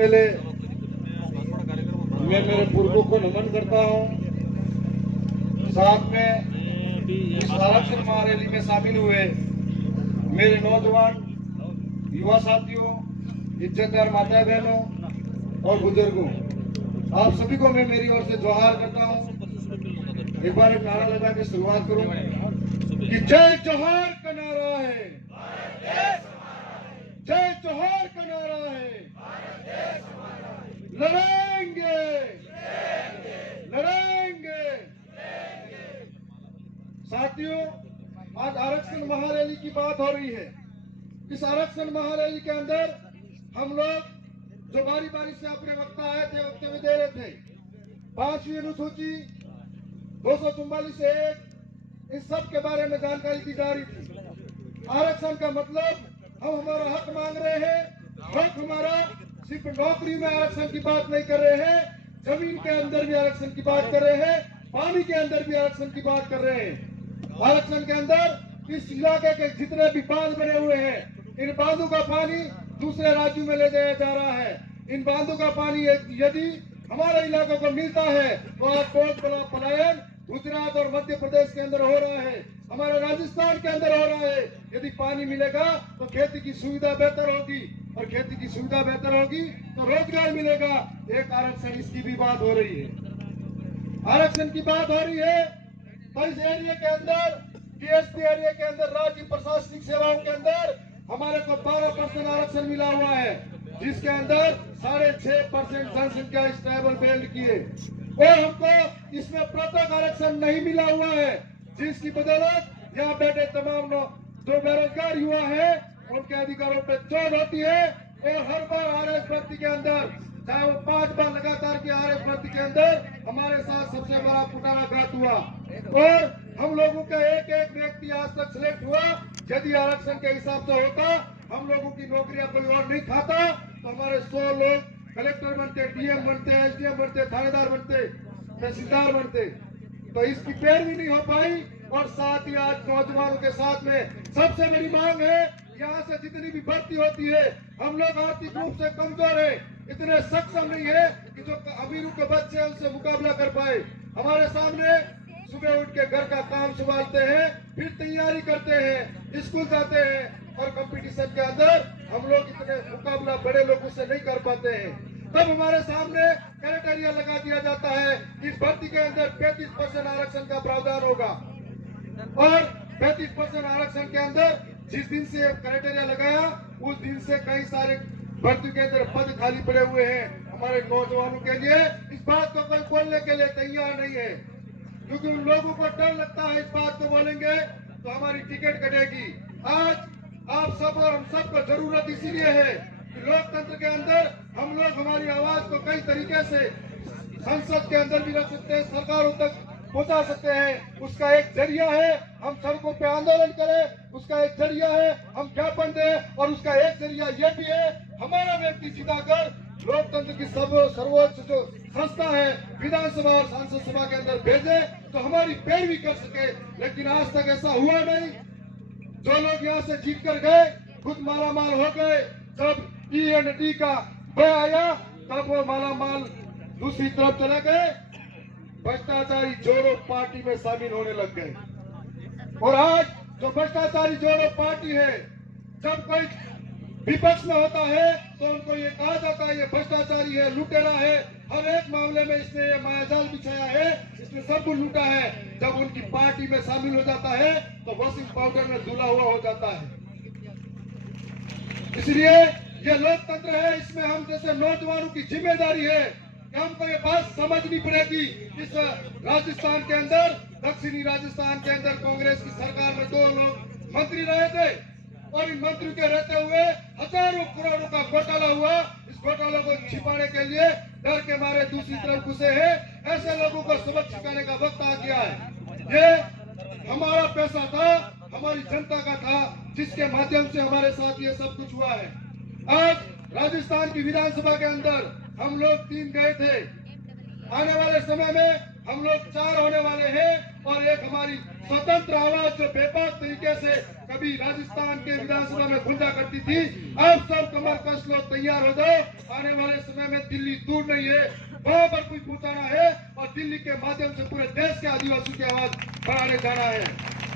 पहले मैं मेरे पूर्वों को नमन करता हूं। साथ में इस आरक्षण महारैली में शामिल हुए मेरे नौजवान युवा साथियों, इज्जतदार माता बहनों और बुजुर्गों, आप सभी को मैं मेरी ओर से जोहार करता हूं। एक बार एक नारा लगा के शुरुआत करूं कि जय जोहार का नारा है, जय जोहार का नारा है, लड़ेंगे लड़ेंगे। साथियों, आज आरक्षण महारैली की बात हो रही है। इस आरक्षण महारैली के अंदर हम लोग जो बारी बारी से अपने वक्ता आए थे वक्तव्य दे रहे थे। 5वीं अनुसूची 244 से 1 इस सब के बारे में जानकारी दी जा रही थी। आरक्षण का मतलब हम हमारा हक मांग रहे हैं। हक हमारा सिर्फ नौकरी में आरक्षण की बात नहीं कर रहे हैं, जमीन के अंदर भी आरक्षण की बात कर रहे हैं, पानी के अंदर भी आरक्षण की बात कर रहे हैं। आरक्षण के अंदर इस इलाके के जितने भी बांध बने हुए हैं, इन बांधों का पानी दूसरे राज्यों में ले जाया जा रहा है। इन बांधों का पानी यदि हमारे इलाकों को मिलता है तो आज बहुत बड़ा पलायन गुजरात और मध्य प्रदेश के अंदर हो रहा है, हमारे राजस्थान के अंदर हो रहा है। यदि पानी मिलेगा तो खेती की सुविधा बेहतर होगी, और खेती की सुविधा बेहतर होगी तो रोजगार मिलेगा। एक आरक्षण इसकी भी बात हो रही है, आरक्षण की बात हो रही है। तो इस एरिया के अंदर, डीएसपी एरिया के अंदर, राज्य प्रशासनिक सेवाओं के अंदर हमारे को 12% आरक्षण मिला हुआ है, जिसके अंदर 6.5% जनसंख्या इस ट्राइबल बेल्ट की है। और हमको इसमें पृथक आरक्षण नहीं मिला हुआ है, जिसकी बदौलत यहाँ बैठे तमाम जो बेरोजगार युवा है उनके अधिकारों पर चोट होती है। और हर बार आरएस भर्ती के अंदर, चाहे वो 5 बार लगातार की आरएस भर्ती के अंदर हमारे साथ सबसे बड़ा कुटाराघात हुआ। और हम लोगों का एक एक व्यक्ति आज तक सिलेक्ट हुआ। यदि आरक्षण के हिसाब से होता, हम लोगों की नौकरियां कोई और नहीं खाता, तो हमारे 100 लोग कलेक्टर बनते, डीएम बनते, एसडीएम बनते, थानेदार बनते, तहसीलदार बनते। तो इसकी पैरवी नहीं हो पाई। और साथ ही आज नौजवानों के साथ में सबसे बड़ी मांग है, यहाँ से जितनी भी भर्ती होती है, हम लोग आर्थिक रूप से कमजोर है, इतने सक्षम नहीं है कि जो अमीरों के बच्चे हैं उनसे मुकाबला कर पाए। हमारे सामने सुबह उठ के घर का काम संभालते हैं, फिर तैयारी करते हैं, स्कूल जाते हैं, और कंपटीशन के अंदर हम लोग इतने मुकाबला बड़े लोगों से नहीं कर पाते हैं। तब हमारे सामने क्राइटेरिया लगा दिया जाता है, इस भर्ती के अंदर 35% आरक्षण का प्रावधान होगा। और 35% आरक्षण के अंदर जिस दिन से क्राइटेरिया लगाया, उस दिन से कई सारे भर्ती के अंदर पद खाली पड़े हुए हैं हमारे नौजवानों के लिए। इस बात को कोई बोलने के लिए तैयार नहीं है, क्योंकि उन लोगों को डर लगता है, इस बात को बोलेंगे तो हमारी टिकट कटेगी। आज आप सब और हम सब को जरूरत इसीलिए है कि लोकतंत्र के अंदर हम लोग हमारी आवाज को कई तरीके से संसद के अंदर भी रख सकते हैं, सरकारों तक पहुंचा सकते हैं। उसका एक जरिया है हम सड़कों पे आंदोलन करें, उसका एक जरिया है हम ज्ञापन दें, और उसका एक जरिया ये भी है हमारा व्यक्ति जिताकर लोकतंत्र की सर्वोच्च जो संस्था है विधानसभा और सांसद सभा के अंदर भेजे, तो हमारी पैरवी कर सके। लेकिन आज तक ऐसा हुआ नहीं। जो लोग यहाँ से जीत कर गए खुद मालामाल हो गए। जब E&D का भय आया तब वो मालामाल दूसरी तरफ चले गए, भ्रष्टाचारी जोड़ो पार्टी में शामिल होने लग गए। और आज जो भ्रष्टाचारी जोड़ो पार्टी है, जब कोई विपक्ष में होता है तो उनको ये कहा जाता है ये भ्रष्टाचारी है, लुटेरा है, हर एक मामले में इसने ये मायाजाल बिछाया है, इसने सब कुछ लूटा है। जब उनकी पार्टी में शामिल हो जाता है तो वॉशिंग पाउडर में धुला हुआ हो जाता है। इसलिए ये लोकतंत्र है, इसमें हम जैसे नौजवानों की जिम्मेदारी है कि हमको ये बात समझनी पड़ेगी। इस राजस्थान के अंदर, दक्षिणी राजस्थान के अंदर कांग्रेस की सरकार में 2 लोग मंत्री रहे थे, और इन मंत्रियों के रहते हुए हजारों करोड़ों का घोटाला हुआ। इस घोटाला को छिपाने के लिए डर के मारे दूसरी तरफ घुसे हैं। ऐसे लोगों को सबक सिखाने का वक्त आ गया है। ये हमारा पैसा था, हमारी जनता का था, जिसके माध्यम से हमारे साथ ये सब कुछ हुआ है। आज राजस्थान की विधानसभा के अंदर हम लोग 3 गए थे, आने वाले समय में हम लोग 4 होने वाले हैं। और एक हमारी स्वतंत्र आवाज जो बेबाक तरीके से कभी राजस्थान के विधानसभा में गुंजा करती थी, आप सब कमर कस लो, तैयार हो जाओ। आने वाले समय में दिल्ली दूर नहीं है, वहां पर कुछ पहुंचाना है और दिल्ली के माध्यम से पूरे देश के आदिवासियों की आवाज बढ़ाने जाना है।